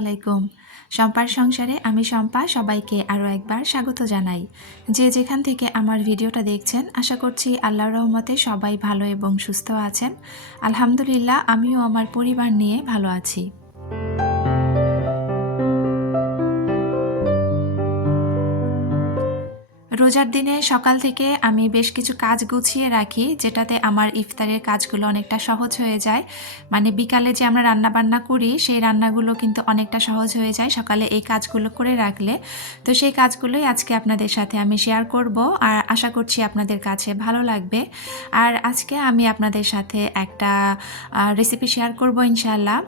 আলাইকুম। শম্পার সংসারে আমি শম্পা সবাইকে আরও একবার স্বাগত জানাই। যে যেখান থেকে আমার ভিডিওটা দেখছেন আশা করছি আল্লাহর রহমতে সবাই ভালো এবং সুস্থ আছেন। আলহামদুলিল্লাহ আমিও আমার পরিবার নিয়ে ভালো আছি। রোজার দিনে সকাল থেকে আমি বেশ কিছু কাজ গুছিয়ে রাখি, যেটাতে আমার ইফতারের কাজগুলো অনেকটা সহজ হয়ে যায়। মানে বিকালে যে আমরা রান্নাবান্না করি সেই রান্নাগুলো কিন্তু অনেকটা সহজ হয়ে যায় সকালে এই কাজগুলো করে রাখলে। তো সেই কাজগুলোই আজকে আপনাদের সাথে আমি শেয়ার করব, আর আশা করছি আপনাদের কাছে ভালো লাগবে। আর আজকে আমি আপনাদের সাথে একটা রেসিপি শেয়ার করব ইনশাআল্লাহ।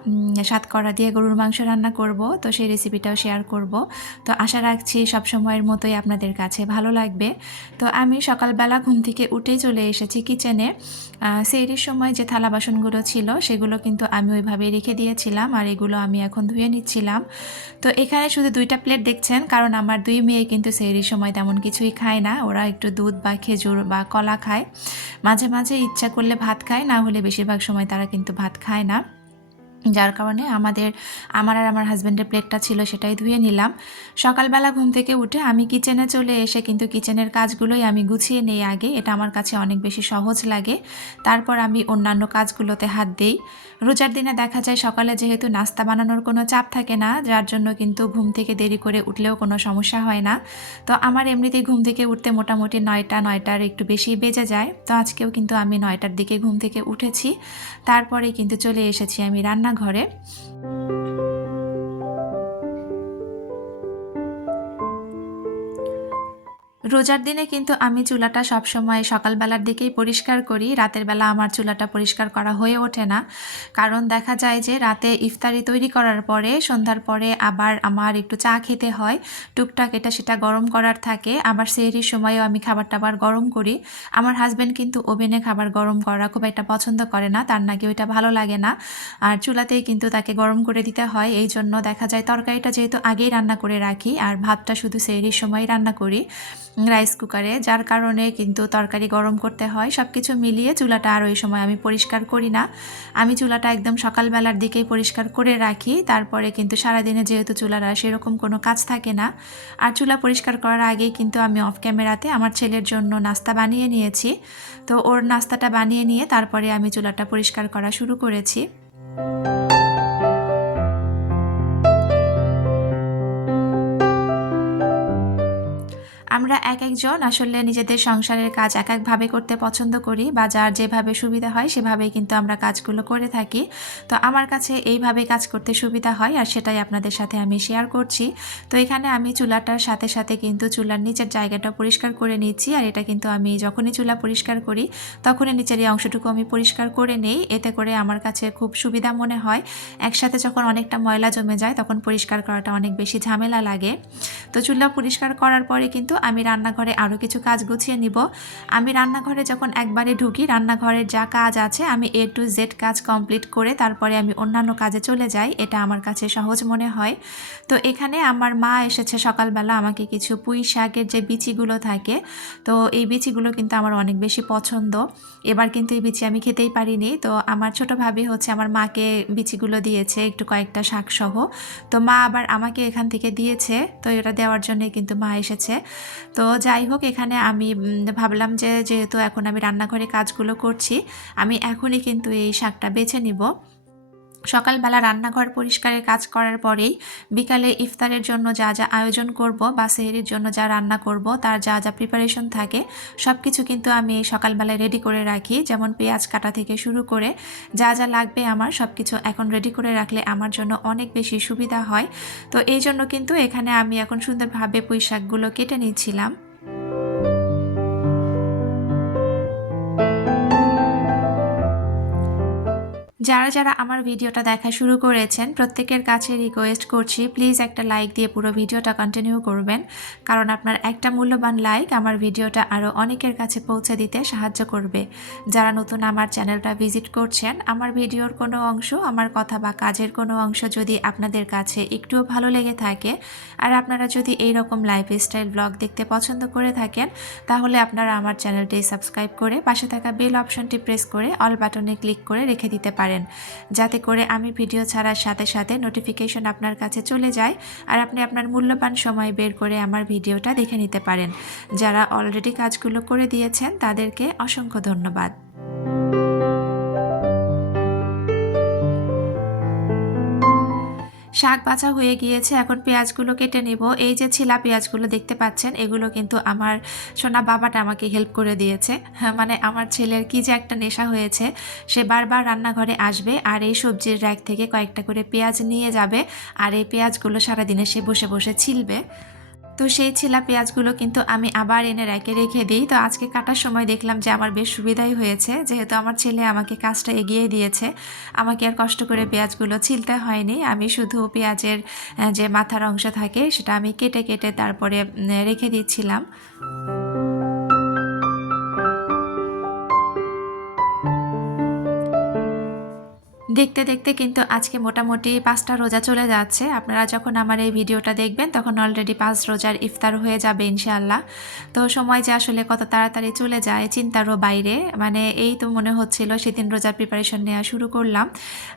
সাতকরা দিয়ে গরুর মাংস রান্না করব, তো সেই রেসিপিটাও শেয়ার করব। তো আশা রাখছি সবসময়ের মতোই আপনাদের কাছে ভালো লাগবে। তো আমি সকালবেলা ঘুম থেকে উঠেই চলে এসেছি কিচেনে। সেহরির সময় যে থালা বাসনগুলো ছিল সেগুলো কিন্তু আমি ওইভাবে রেখে দিয়েছিলাম, আর এগুলো আমি এখন ধুয়ে নিচ্ছিলাম। তো এখানে শুধু 2টা প্লেট দেখছেন, কারণ আমার 2 মেয়ে কিন্তু সেহরির সময় তেমন কিছুই খায় না। ওরা একটু দুধ বা খেজুর বা কলা খায়, মাঝে মাঝে ইচ্ছা করলে ভাত খায়, না হলে বেশিরভাগ সময় তারা কিন্তু ভাত খায় না। যার কারণে আমার আর আমার হাজব্যান্ডের প্লেটটা ছিল সেটাই ধুয়ে নিলাম। সকালবেলা ঘুম থেকে উঠে আমি কিচেনে চলে এসে কিন্তু কিচেনের কাজগুলোই আমি গুছিয়ে নেই আগে, এটা আমার কাছে অনেক বেশি সহজ লাগে। তারপর আমি অন্যান্য কাজগুলোতে হাত দিই। রোজার দিনে দেখা যায় সকালে যেহেতু নাস্তা বানানোর কোনো চাপ থাকে না, যার জন্য কিন্তু ঘুম থেকে দেরি করে উঠলেও কোনো সমস্যা হয় না। তো আমার এমনিতেই ঘুম থেকে উঠতে মোটামুটি 9টার একটু বেশি বেজে যায়। তো আজকেও কিন্তু আমি 9টার দিকে ঘুম থেকে উঠেছি। তারপরে কিন্তু চলে এসেছি আমি রান্নাঘরে। রোজার দিনে কিন্তু আমি চুলাটা সবসময় সকালবেলার দিকেই পরিষ্কার করি, রাতের বেলা আমার চুলাটা পরিষ্কার করা হয়ে ওঠে না। কারণ দেখা যায় যে রাতে ইফতারি তৈরি করার পরে সন্ধ্যার পরে আবার আমার একটু চা খেতে হয়, টুকটাক এটা সেটা গরম করার থাকে। আবার সেহরির সময়ও আমি খাবার টাবার গরম করি। আমার হাজব্যান্ড কিন্তু ওভেনে খাবার গরম করা খুব একটা পছন্দ করে না, তার নাকি ওইটা ভালো লাগে না। আর চুলাতেই কিন্তু তাকে গরম করে দিতে হয়। এই জন্য দেখা যায় তরকারিটা যেহেতু আগেই রান্না করে রাখি, আর ভাতটা শুধু সেহরির সময় রান্না করি রাইস কুকারে, যার কারণে কিন্তু তরকারি গরম করতে হয়। সব কিছু মিলিয়ে চুলাটা আর ওই সময় আমি পরিষ্কার করি না। আমি চুলাটা একদম সকালবেলার দিকেই পরিষ্কার করে রাখি। তারপরে কিন্তু সারাদিনে যেহেতু চুলার আর সেরকম কোনো কাজ থাকে না, আর চুলা পরিষ্কার করার আগেই কিন্তু আমি অফ ক্যামেরাতে আমার ছেলের জন্য নাস্তা বানিয়ে নিয়েছি। তো ওর নাস্তাটা বানিয়ে নিয়ে তারপরে আমি চুলাটা পরিষ্কার করা শুরু করেছি। আমরা এক একজন আসলে নিজেদের সংসারের কাজ এক একভাবে করতে পছন্দ করি, বা যার যেভাবে সুবিধা হয় সেভাবেই কিন্তু আমরা কাজগুলো করে থাকি। তো আমার কাছে এইভাবে কাজ করতে সুবিধা হয়, আর সেটাই আপনাদের সাথে আমি শেয়ার করছি। তো এখানে আমি চুলাটার সাথে সাথে কিন্তু চুলার নিচের জায়গাটা পরিষ্কার করে নিচ্ছি, আর এটা কিন্তু আমি যখনই চুলা পরিষ্কার করি তখনই নিচের এই অংশটুকু আমি পরিষ্কার করে নেই। এতে করে আমার কাছে খুব সুবিধা মনে হয়। একসাথে যখন অনেকটা ময়লা জমে যায় তখন পরিষ্কার করাটা অনেক বেশি ঝামেলা লাগে। তো চুলা পরিষ্কার করার পরে কিন্তু আমি রান্নাঘরে আরও কিছু কাজ গুছিয়ে নিব। আমি রান্নাঘরে যখন একবারে ঢুকি, রান্নাঘরের যা কাজ আছে আমি A to Z কাজ কমপ্লিট করে তারপরে আমি অন্যান্য কাজে চলে যাই, এটা আমার কাছে সহজ মনে হয়। তো এখানে আমার মা এসেছে সকালবেলা আমাকে কিছু পুঁই শাকের যে বিচিগুলো থাকে, তো এই বিচিগুলো কিন্তু আমার অনেক বেশি পছন্দ। এবার কিন্তু এই বিচি আমি খেতেই পারিনি, তো আমার ছোট ভাবি হচ্ছে আমার মাকে বিচিগুলো দিয়েছে একটু কয়েকটা শাকসহ। তো মা আবার আমাকে এখান থেকে দিয়েছে, তো এটা দেওয়ার জন্যই কিন্তু মা এসেছে। তো যাই হোক, এখানে আমি ভাবলাম যে যেহেতু এখন আমি রান্নাঘরে কাজগুলো করছি, আমি এখনই কিন্তু এই শাকটা বেছে নিব। সকালবেলা রান্নাঘর পরিষ্কারের কাজ করার পরেই বিকালে ইফতারের জন্য যা যা আয়োজন করব বা সেহরির জন্য যা রান্না করব তার যা যা প্রিপারেশন থাকে সব কিছু কিন্তু আমি সকালবেলায় রেডি করে রাখি। যেমন পেঁয়াজ কাটা থেকে শুরু করে যা যা লাগবে আমার সব কিছু এখন রেডি করে রাখলে আমার জন্য অনেক বেশি সুবিধা হয়। তো এই জন্য কিন্তু এখানে আমি এখন সুন্দরভাবে পুঁই শাকগুলো কেটে নিচ্ছিলাম। যারা যারা আমার ভিডিওটা দেখা শুরু করেছেন প্রত্যেকের কাছে রিকোয়েস্ট করছি, প্লিজ একটা লাইক দিয়ে পুরো ভিডিওটা কন্টিনিউ করবেন, কারণ আপনার একটা মূল্যবান লাইক আমার ভিডিওটা আরও অনেকের কাছে পৌঁছে দিতে সাহায্য করবে। যারা নতুন আমার চ্যানেলটা ভিজিট করছেন, আমার ভিডিওর কোনো অংশ, আমার কথা বা কাজের কোনো অংশ যদি আপনাদের কাছে একটুও ভালো লেগে থাকে, আর আপনারা যদি এই রকম লাইফস্টাইল ব্লগ দেখতে পছন্দ করে থাকেন, তাহলে আপনারা আমার চ্যানেলটি সাবস্ক্রাইব করে পাশে থাকা বেল অপশনটি প্রেস করে অল বাটনে ক্লিক করে রেখে দিতে পারেন। পারেন, যাতে করে আমি ভিডিও ছাড়ার সাথে সাথে নোটিফিকেশন আপনার কাছে চলে যায় আর আপনি আপনার মূল্যবান সময় বের করে আমার ভিডিওটা দেখে নিতে পারেন। যারা অলরেডি কাজগুলো করে দিয়েছেন তাদেরকে অসংখ্য ধন্যবাদ। শাক বাছা হয়ে গিয়েছে, এখন পেঁয়াজগুলো কেটে নেব। এই যে ছিলা পেঁয়াজগুলো দেখতে পাচ্ছেন, এগুলো কিন্তু আমার সোনা বাবাটা আমাকে হেল্প করে দিয়েছে। মানে আমার ছেলের কি যে একটা নেশা হয়েছে, সে বারবার রান্নাঘরে আসবে আর এই সবজির র্যাক থেকে কয়েকটা করে পেঁয়াজ নিয়ে যাবে আর এই পেঁয়াজগুলো সারাদিনে সে বসে বসে ছিলবে। তো সেই ছিলা পেঁয়াজগুলো কিন্তু আমি আবার এনে রেখে রেখে দিই। তো আজকে কাটার সময় দেখলাম যে আমার বেশ সুবিধাই হয়েছে, যেহেতু আমার ছেলে আমাকে কাজটা এগিয়ে দিয়েছে, আমাকে আর কষ্ট করে পেঁয়াজগুলো ছিলতে হয়নি। আমি শুধু পেঁয়াজের যে মাথার অংশ থাকে সেটা আমি কেটে কেটে তারপরে রেখে দিচ্ছিলাম। দেখতে দেখতে কিন্তু আজকে মোটামুটি 5টা রোজা চলে যাচ্ছে। আপনারা যখন আমার এই ভিডিওটা দেখবেন তখন অলরেডি 5 রোজার ইফতার হয়ে যাবে ইনশাআল্লাহ। তো সময় যে আসলে কত তাড়াতাড়ি চলে যায় চিন্তারও বাইরে। মানে এই তো মনে হচ্ছিল সেদিন রোজার প্রিপারেশন নেওয়া শুরু করলাম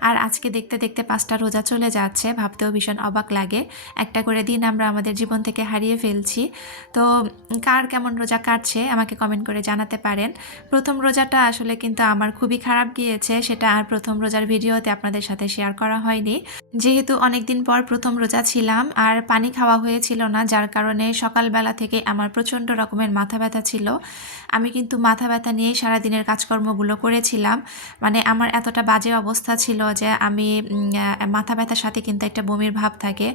আর আজকে দেখতে দেখতে 5টা রোজা চলে যাচ্ছে, ভাবতেও ভীষণ অবাক লাগে। একটা করে দিন আমরা আমাদের জীবন থেকে হারিয়ে ফেলছি। তো কার কেমন রোজা কাটছে আমাকে কমেন্ট করে জানাতে পারেন। প্রথম রোজাটা আসলে কিন্তু আমার খুবই খারাপ গিয়েছে, সেটা আর প্রথম রোজার ভিডিওতে আপনাদের সাথে শেয়ার করা হয়নি। যেহেতু অনেকদিন পর প্রথম রোজা ছিলাম আর পানি খাওয়া হয়েছিল না, যার কারণে সকালবেলা থেকে আমার প্রচণ্ড রকমের মাথা ব্যথা ছিল। আমি কিন্তু মাথা ব্যথা নিয়েই সারাদিনের কাজকর্মগুলো করেছিলাম। মানে আমার এতটা বাজে অবস্থা ছিল যে আমি মাথা ব্যথার সাথে কিন্তু একটা বমির ভাব থাকে।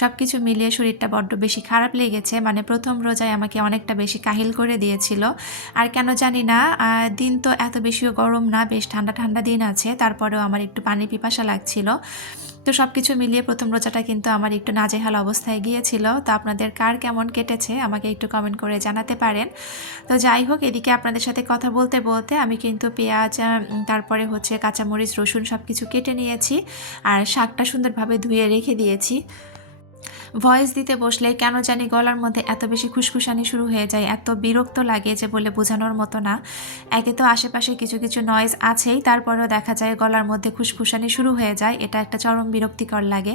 সব কিছু মিলিয়ে শরীরটা বড্ড বেশি খারাপ লেগেছে। মানে প্রথম রোজায় আমাকে অনেকটা বেশি কাহিল করে দিয়েছিল। আর কেন জানি না, দিন তো এত বেশিও গরম না, বেশ ঠান্ডা ঠান্ডা দিন আছে, তারপরেও আমার একটু পানি পিপাসা লাগছিল। তো সব কিছু মিলিয়ে প্রথম রোজাটা কিন্তু আমার একটু নাজেহাল অবস্থায় গিয়েছিল। তো আপনাদের কার কেমন কেটেছে আমাকে একটু কমেন্ট করে জানাতে পারেন। তো যাই হোক, এদিকে আপনাদের সাথে কথা বলতে বলতে আমি কিন্তু পেঁয়াজ, তারপরে হচ্ছে কাঁচামরিচ, রসুন সব কিছু কেটে নিয়েছি আর শাকটা সুন্দরভাবে ধুয়ে রেখে দিয়েছি। ভয়েস দিতে বসলে কেন জানি গলার মধ্যে এত বেশি খুশখুশানি শুরু হয়ে যায়, এত বিরক্ত লাগে যে বলে বোঝানোর মতো না। একে তো আশেপাশে কিছু কিছু নয়েজ আছেই, তারপরেও দেখা যায় গলার মধ্যে খুশখুশানি শুরু হয়ে যায়, এটা একটা চরম বিরক্তিকর লাগে।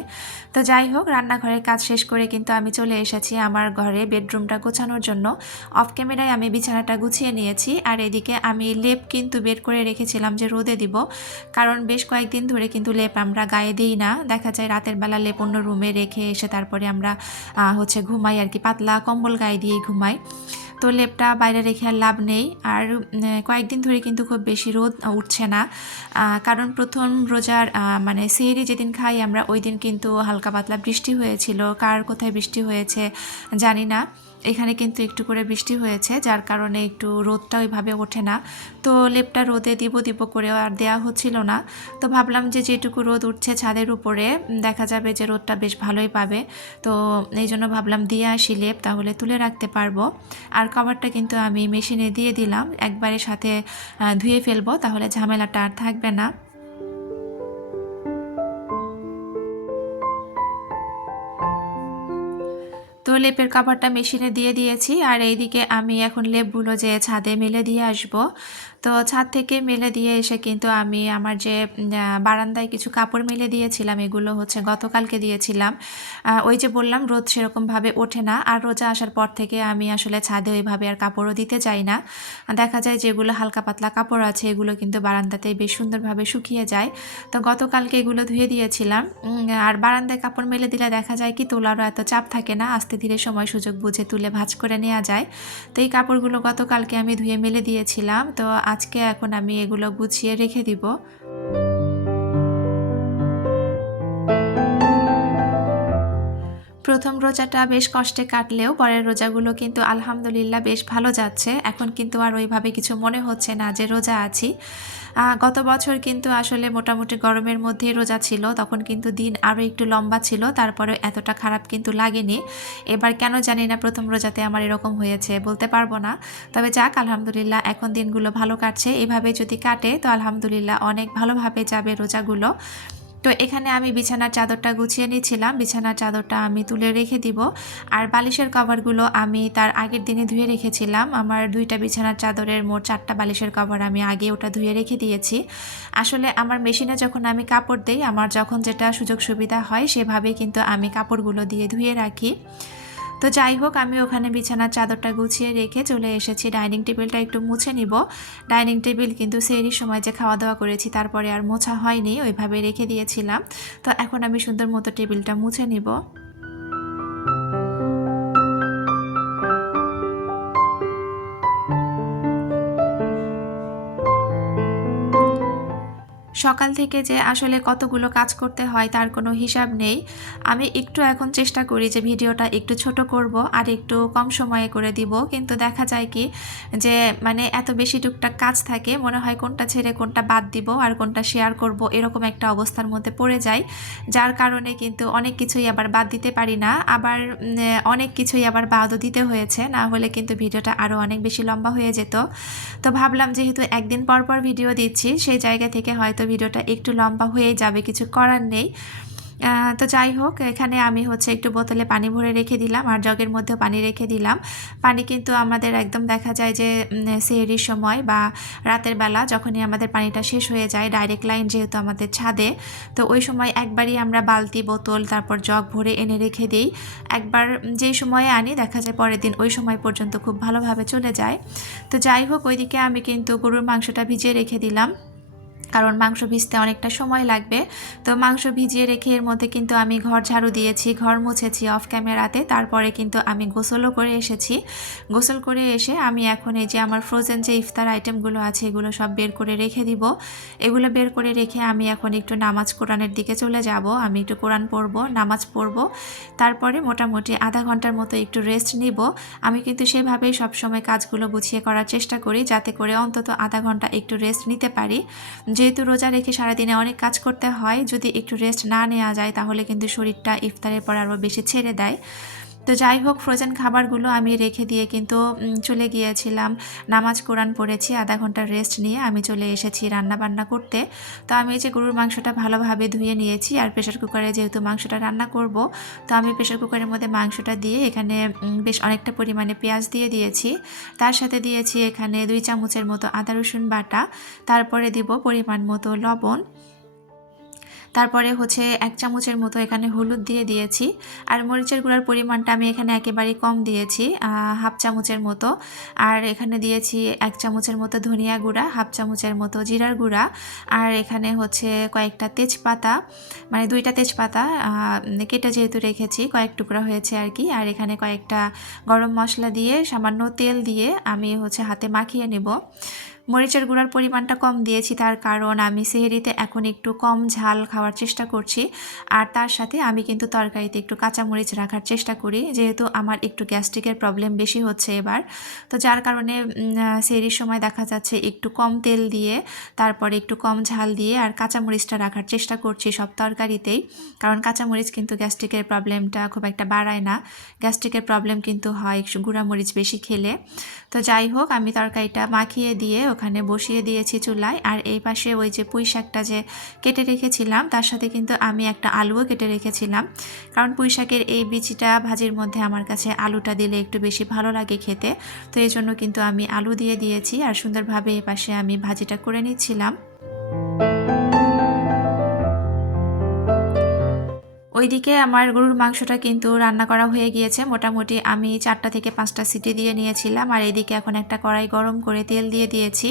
তো যাই হোক, রান্নাঘরের কাজ শেষ করে কিন্তু আমি চলে এসেছি আমার ঘরে বেডরুমটা গোছানোর জন্য। অফ ক্যামেরায় আমি বিছানাটা গুছিয়ে নিয়েছি আর এদিকে আমি লেপ কিন্তু বের করে রেখেছিলাম যে রোদে দিব, কারণ বেশ কয়েকদিন ধরে কিন্তু লেপ আমরা গায়ে দিই না। দেখা যায় রাতের বেলা লেপ অন্য রুমে রেখে এসে তারপরে আমরা হচ্ছে ঘুমাই আর কি, পাতলা কম্বল গায়ে দিয়েই ঘুমাই। তো লেপটা বাইরে রেখে আর লাভ নেই। আর কয়েকদিন ধরে কিন্তু খুব বেশি রোদ উঠছে না, কারণ প্রথম রোজার মানে সেহরি যেদিন খাই আমরা ওই দিন কিন্তু হালকা পাতলা বৃষ্টি হয়েছিল। কার কোথায় বৃষ্টি হয়েছে জানি না, এখানে কিন্তু একটু করে বৃষ্টি হয়েছে, যার কারণে একটু রোদটা ওইভাবে ওঠে না। তো লেপটা রোদে দিব দিব করেও আর দেওয়া হচ্ছিল না। তো ভাবলাম যে যেটুকু রোদ উঠছে ছাদের উপরে দেখা যাবে যে রোদটা বেশ ভালোই পাবে, তো এই জন্য ভাবলাম দিয়ে আসি লেপ, তাহলে তুলে রাখতে পারবো। আর কভারটা কিন্তু আমি মেশিনে দিয়ে দিলাম, একবারে সাথে ধুয়ে ফেলবো, তাহলে ঝামেলাটা আর থাকবে না। তো লেপের কাভারটা মেশিনে দিয়ে দিয়েছি আর এইদিকে আমি এখন লেপগুলো যে ছাদে মেলে দিয়ে আসব। তো ছাদ থেকে মেলে দিয়ে এসে কিন্তু আমি আমার যে বারান্দায় কিছু কাপড় মেলে দিয়েছিলাম, এগুলো হচ্ছে গতকালকে দিয়েছিলাম। ওই যে বললাম রোদ সেরকমভাবে ওঠে না, আর রোজা আসার পর থেকে আমি আসলে ছাদে ওইভাবে আর কাপড়ও দিতে চাই না। দেখা যায় যেগুলো হালকা পাতলা কাপড় আছে এগুলো কিন্তু বারান্দাতেই বেশ সুন্দরভাবে শুকিয়ে যায়। তো গতকালকে এগুলো ধুয়ে দিয়েছিলাম। আর বারান্দায় কাপড় মেলে দিলে দেখা যায় কি তোলারও এত চাপ থাকে না, আস্তে ধীরে সময় সুযোগ বুঝে তুলে ভাঁজ করে নেওয়া যায়। তো এই কাপড়গুলো গতকালকে আমি ধুয়ে মেলে দিয়েছিলাম, তো আজকে এখন আমি এগুলো গুছিয়ে রেখে দিব। প্রথম রোজাটা বেশ কষ্টে কাটলেও পরের রোজাগুলো কিন্তু আলহামদুলিল্লাহ বেশ ভালো যাচ্ছে। এখন কিন্তু আর ওইভাবে কিছু মনে হচ্ছে না যে রোজা আছি। গত বছর কিন্তু আসলে মোটামুটি গরমের মধ্যেই রোজা ছিল, তখন কিন্তু দিন আরও একটু লম্বা ছিল, তারপরে এতটা খারাপ কিন্তু লাগেনি। এবার কেন জানি না প্রথম রোজাতে আমার এরকম হয়েছে, বলতে পারবো না। তবে যাক, আলহামদুলিল্লাহ এখন দিনগুলো ভালো কাটছে। এভাবে যদি কাটে তো আলহামদুলিল্লাহ অনেক ভালোভাবে যাবে রোজাগুলো। তো এখানে আমি বিছানার চাদরটা গুছিয়ে নিচ্ছিলাম, বিছানার চাদরটা আমি তুলে রেখে দিব। আর বালিশের কভারগুলো আমি তার আগের দিনে ধুয়ে রেখেছিলাম। আমার 2টা বিছানার চাদরের মোট 4টা বালিশের কভার আমি আগে ওটা ধুয়ে রেখে দিয়েছি। আসলে আমার মেশিনে যখন আমি কাপড় দেই, আমার যখন যেটা সুযোগ সুবিধা হয় সেভাবেই কিন্তু আমি কাপড়গুলো দিয়ে ধুয়ে রাখি। তো যাই হোক, আমি ওখানে বিছানার চাদরটা গুছিয়ে রেখে চলে এসেছি ডাইনিং টেবিলটা একটু মুছে নিব। ডাইনিং টেবিল কিন্তু সেহরির সময় যে খাওয়া দাওয়া করেছি তারপরে আর মোছা হয়নি, ওইভাবে রেখে দিয়েছিলাম। তো এখন আমি সুন্দর মতো টেবিলটা মুছে নিব। সকাল থেকে যে আসলে কতগুলো কাজ করতে হয় তার কোনো হিসাব নেই। আমি একটু এখন চেষ্টা করি যে ভিডিওটা একটু ছোট করব আর একটু কম সময়ে করে দিব, কিন্তু দেখা যায় কি যে মানে এত বেশি টুকটাক কাজ থাকে, মনে হয় কোনটা ছেড়ে কোনটা বাদ দিব আর কোনটা শেয়ার করব, এরকম একটা অবস্থার মধ্যে পড়ে যাই। যার কারণে কিন্তু অনেক কিছুই আবার বাদ দিতে পারি না, আবার অনেক কিছুই আবার বাদও দিতে হয়েছে, না হলে কিন্তু ভিডিওটা আরও অনেক বেশি লম্বা হয়ে যেত। তো ভাবলাম যেহেতু একদিন পর পর ভিডিও দিচ্ছি, সেই জায়গা থেকে হয়তো ভিডিওটা একটু লম্বা হয়ে যাবে, কিছু করার নেই। তো যাই হোক, এখানে আমি হচ্ছে একটু বোতলে পানি ভরে রেখে দিলাম আর জগের মধ্যে পানি রেখে দিলাম। পানি কিন্তু আমাদের একদম দেখা যায় যে সেহরির সময় বা রাতের বেলা যখনই আমাদের পানিটা শেষ হয়ে যায়, ডাইরেক্ট লাইন যেহেতু আমাদের ছাদে, তো ওই সময় একবারই আমরা বালতি বোতল তারপর জগ ভরে এনে রেখে দিই। একবার যেই সময়ে আনি দেখা যায় পরের দিন ওই সময় পর্যন্ত খুব ভালোভাবে চলে যায়। তো যাই হোক, ওইদিকে আমি কিন্তু গরুর মাংসটা ভিজিয়ে রেখে দিলাম, কারণ মাংস ভিজতে অনেকটা সময় লাগবে। তো মাংস ভিজিয়ে রেখে এর মধ্যে কিন্তু আমি ঘর ঝাড়ু দিয়েছি, ঘর মুছেছি অফ ক্যামেরাতে, তারপরে কিন্তু আমি গোসলও করে এসেছি। গোসল করে এসে আমি এখন এই যে আমার ফ্রোজেন যে ইফতার আইটেমগুলো আছে এগুলো সব বের করে রেখে দিব। এগুলো বের করে রেখে আমি এখন একটু নামাজ কোরআনের দিকে চলে যাব। আমি একটু কোরআন পড়ব, নামাজ পড়ব, তারপরে মোটামুটি আধা ঘন্টার মতো একটু রেস্ট নিব। আমি কিন্তু সেভাবেই সবসময় কাজগুলো গুছিয়ে করার চেষ্টা করি, যাতে করে অন্তত আধা ঘন্টা একটু রেস্ট নিতে পারি। যেহেতু রোজা রেখে সারাদিনে অনেক কাজ করতে হয়, যদি একটু রেস্ট না নেওয়া যায় তাহলে কিন্তু শরীরটা ইফতারের পর আরও বেশি ছেড়ে দেয়। তো যাই হোক, ফ্রোজেন খাবারগুলো আমি রেখে দিয়ে কিন্তু চলে গিয়েছিলাম, নামাজ কোরআন পড়েছি, আধা ঘন্টার রেস্ট নিয়ে আমি চলে এসেছি রান্না বান্না করতে। তো আমি এই যে গরুর মাংসটা ভালোভাবে ধুয়ে নিয়েছি, আর প্রেশার কুকারে যেহেতু মাংসটা রান্না করব, তো আমি প্রেশার কুকারের মধ্যে মাংসটা দিয়ে এখানে বেশ অনেকটা পরিমাণে পেঁয়াজ দিয়ে দিয়েছি। তার সাথে দিয়েছি এখানে 2 চামচের মতো আদা রসুন বাটা, তারপরে দিব পরিমাণ মতো লবণ, তারপরে হচ্ছে 1 চামচের মতো এখানে হলুদ দিয়ে দিয়েছি। আর মরিচের গুঁড়ার পরিমাণটা আমি এখানে একেবারেই কম দিয়েছি, হাফ চামচের মতো। আর এখানে দিয়েছি 1 চামচের মতো ধনিয়া গুঁড়া, হাফ চামচের মতো জিরার গুঁড়া, আর এখানে হচ্ছে কয়েকটা তেজপাতা, মানে 2টা তেজপাতা কেটে যেহেতু রেখেছি কয়েক টুকরা হয়েছে আর কি। আর এখানে কয়েকটা গরম মশলা দিয়ে সামান্য তেল দিয়ে আমি হচ্ছে হাতে মাখিয়ে নেব। মরিচের গুঁড়ার পরিমাণটা কম দিয়েছি, তার কারণ আমি সেহরিতে এখন একটু কম ঝাল খাওয়ার চেষ্টা করছি। আর তার সাথে আমি কিন্তু তরকারিতে একটু কাঁচামরিচ রাখার চেষ্টা করি, যেহেতু আমার একটু গ্যাস্ট্রিকের প্রবলেম বেশি হচ্ছে এবার। তো যার কারণে সেহরির সময় দেখা যাচ্ছে একটু কম তেল দিয়ে, তারপরে একটু কম ঝাল দিয়ে আর কাঁচামরিচটা রাখার চেষ্টা করছি সব তরকারিতেই, কারণ কাঁচামরিচ কিন্তু গ্যাস্ট্রিকের প্রবলেমটা খুব একটা বাড়ায় না। গ্যাস্ট্রিকের প্রবলেম কিন্তু হয় গুঁড়ামরিচ বেশি খেলে। তো যাই হোক, আমি তরকারিটা মাখিয়ে দিয়ে ওখানে বসিয়ে দিয়েছি চুলায়। আর এই পাশে ওই যে পুঁই শাকটা যে কেটে রেখেছিলাম তার সাথে কিন্তু আমি একটা আলুও কেটে রেখেছিলাম, কারণ পুঁই শাকের এই বিচিটা ভাজির মধ্যে আমার কাছে আলুটা দিলে একটু বেশি ভালো লাগে খেতে। তো এই জন্য কিন্তু আমি আলু দিয়ে দিয়েছি আর সুন্দরভাবে এই পাশে আমি ভাজিটা করে নিচ্ছিলাম। ওইদিকে আমার গরুর মাংসটা কিন্তু রান্না করা হয়ে গিয়েছে, মোটামুটি আমি 4টা থেকে 5টা সিটি দিয়ে নিয়েছিলাম। আর এদিকে এখন একটা কড়াই গরম করে তেল দিয়ে দিয়েছি,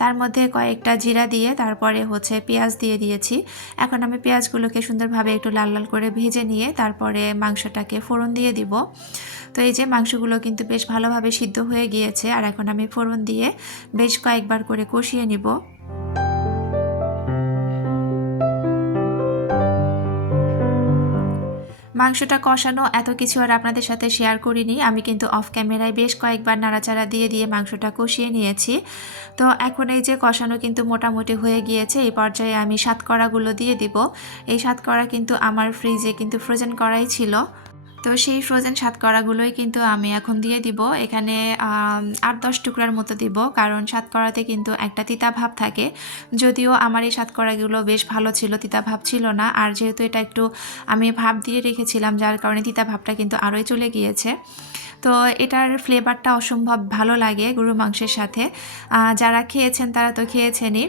তার মধ্যে কয়েকটা জিরা দিয়ে তারপরে হচ্ছে পেঁয়াজ দিয়ে দিয়েছি। এখন আমি পেঁয়াজগুলোকে সুন্দরভাবে একটু লাল লাল করে ভেজে নিয়ে তারপরে মাংসটাকে ফোড়ন দিয়ে দিব। তো এই যে মাংসগুলো কিন্তু বেশ ভালোভাবে সিদ্ধ হয়ে গিয়েছে, আর এখন আমি ফোড়ন দিয়ে বেশ কয়েকবার করে কষিয়ে নিব। মাংসটা কষানো এত কিছু আর আপনাদের সাথে শেয়ার করিনি, আমি কিন্তু অফ ক্যামেরায় বেশ কয়েকবার নাড়াচাড়া দিয়ে দিয়ে মাংসটা কষিয়ে নিয়েছি। তো এখন এই যে কষানো কিন্তু মোটামুটি হয়ে গিয়েছে, এই পর্যায়ে আমি সাতকড়াগুলো দিয়ে দিব। এই সাতকড়া কিন্তু আমার ফ্রিজে কিন্তু ফ্রোজেন করাই ছিল। তো সেই ফ্রোজেন সাতকড়াগুলোই কিন্তু আমি এখন দিয়ে দিব। এখানে ৮-১০ টুকরার মতো দিব, কারণ সাতকড়াতে কিন্তু একটা তিতা ভাব থাকে। যদিও আমার এই সাতকড়াগুলো বেশ ভালো ছিল, তিতা ভাব ছিল না। আর যেহেতু এটা একটু আমি ভাপ দিয়ে রেখেছিলাম, যার কারণে তিতা ভাবটা কিন্তু আরোই চলে গিয়েছে। তো এটার ফ্লেভারটা অসম্ভব ভালো লাগে গরুর মাংসের সাথে। যারা খেয়েছেন তারা তো খেয়েছেনই।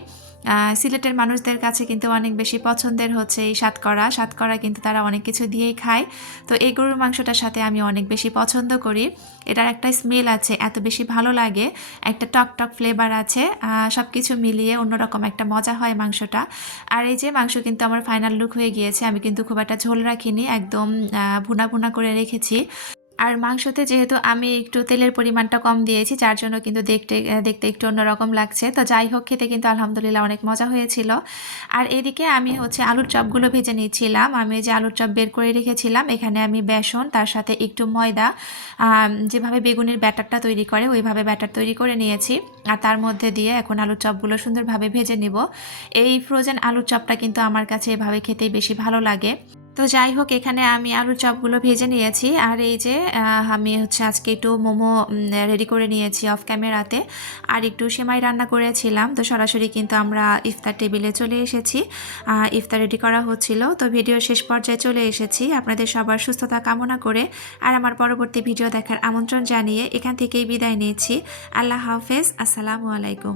সিলেটের মানুষদের কাছে কিন্তু অনেক বেশি পছন্দের হচ্ছে এই সাতকড়া। সাতকড়া কিন্তু তারা অনেক কিছু দিয়েই খায়। তো এই গরুর মাংসটার সাথে আমি অনেক বেশি পছন্দ করি। এটার একটা স্মেল আছে, এত বেশি ভালো লাগে, একটা টক টক ফ্লেভার আছে, সব কিছু মিলিয়ে অন্যরকম একটা মজা হয় মাংসটা। আর এই যে মাংস কিন্তু আমার ফাইনাল লুক হয়ে গিয়েছে। আমি কিন্তু খুব একটা ঝোল রাখিনি, একদম ভুনা ভুনা করে রেখেছি। আর মাংসতে যেহেতু আমি একটু তেলের পরিমাণটা কম দিয়েছি, যার জন্য কিন্তু দেখতে একটু অন্যরকম লাগছে। তো যাই হোক, খেতে কিন্তু আলহামদুলিল্লাহ অনেক মজা হয়েছিল। আর এদিকে আমি হচ্ছে আলুর চপগুলো ভেজে নিচ্ছিলাম। আমি যে আলুর চপ বের করে রেখেছিলাম, এখানে আমি বেসন, তার সাথে একটু ময়দা, যেভাবে বেগুনের ব্যাটারটা তৈরি করে ওইভাবে ব্যাটার তৈরি করে নিয়েছি। আর তার মধ্যে দিয়ে এখন আলুর চপগুলো সুন্দরভাবে ভেজে নিব। এই ফ্রোজেন আলুর চপটা কিন্তু আমার কাছে এভাবে খেতেই বেশি ভালো লাগে। তো যাই হোক, এখানে আমি আলুর চপগুলো ভেজে নিয়েছি। আর এই যে আমি হচ্ছে আজকে একটু মোমো রেডি করে নিয়েছি অফ ক্যামেরাতে। আর একটু সেমাই রান্না করেছিলাম। তো সরাসরি কিন্তু আমরা ইফতার টেবিলে চলে এসেছি। ইফতার রেডি করা হচ্ছিল। তো ভিডিও শেষ পর্যায়ে চলে এসেছি। আপনাদের সবার সুস্থতা কামনা করে আর আমার পরবর্তী ভিডিও দেখার আমন্ত্রণ জানিয়ে এখান থেকেই বিদায় নিচ্ছি। আল্লাহ হাফেজ, আসসালামু আলাইকুম।